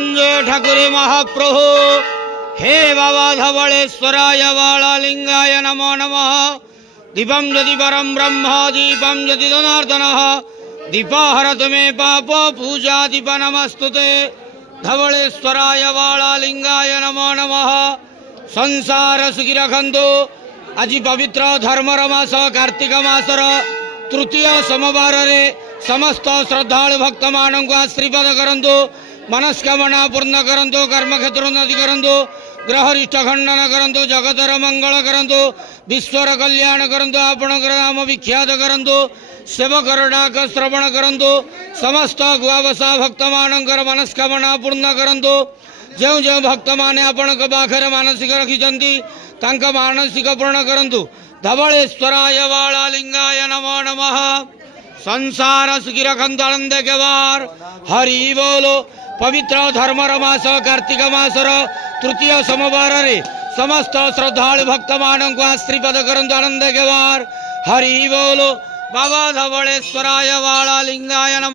मृत्युंजय ठाकुरे महाप्रभु। हे बाबा धवलेश्वराय बालालिंगाय नमो नमः। दीपं यदि परं ब्रह्म दीपं यदि जनार्दनः दीपाहरतु मे पाप पूजा दीप नमस्तुते। धवलेश्वराय बालालिंगाय नमो नमः। संसार सुखी रखंतु। आज पवित्र धर्मर मास कार्तिक मासर तृतीय सोमवार रे समस्त श्रद्धालु भक्त मानू आशीर्वाद करंतु। मनस्कामना पूर्ण करंतु। कर्मक्षेत्र उन्नति करंतु। ग्रहरिष्ठ खंडन करंतु। जगतर मंगल करंतु। विश्वर कल्याण करंतु। आपणकर नाम विख्यात करंतु। सेवकर डाक श्रवण करंतु। समस्त गुआवसा भक्त मानकर मनस्कामना पूर्ण करंतु। जो जो भक्त माने आपण पाखरे मानसिक रखिछंती तांक मानसिक पूर्ण करंतु। धवलेश्वराय बालालिंगाय नमो नमः। संसार सुखी रखंतु आनंद के बार। हरि बोलो। पवित्र धर्मर मास कार्तिक मासर तृतीय सोमवार रे समस्त श्रद्धालु भक्त मानू आशीर्वाद करंतु आनंद के बार। हरि बोलो। बाबा धवलेश्वराय बालालिंगाय नमः।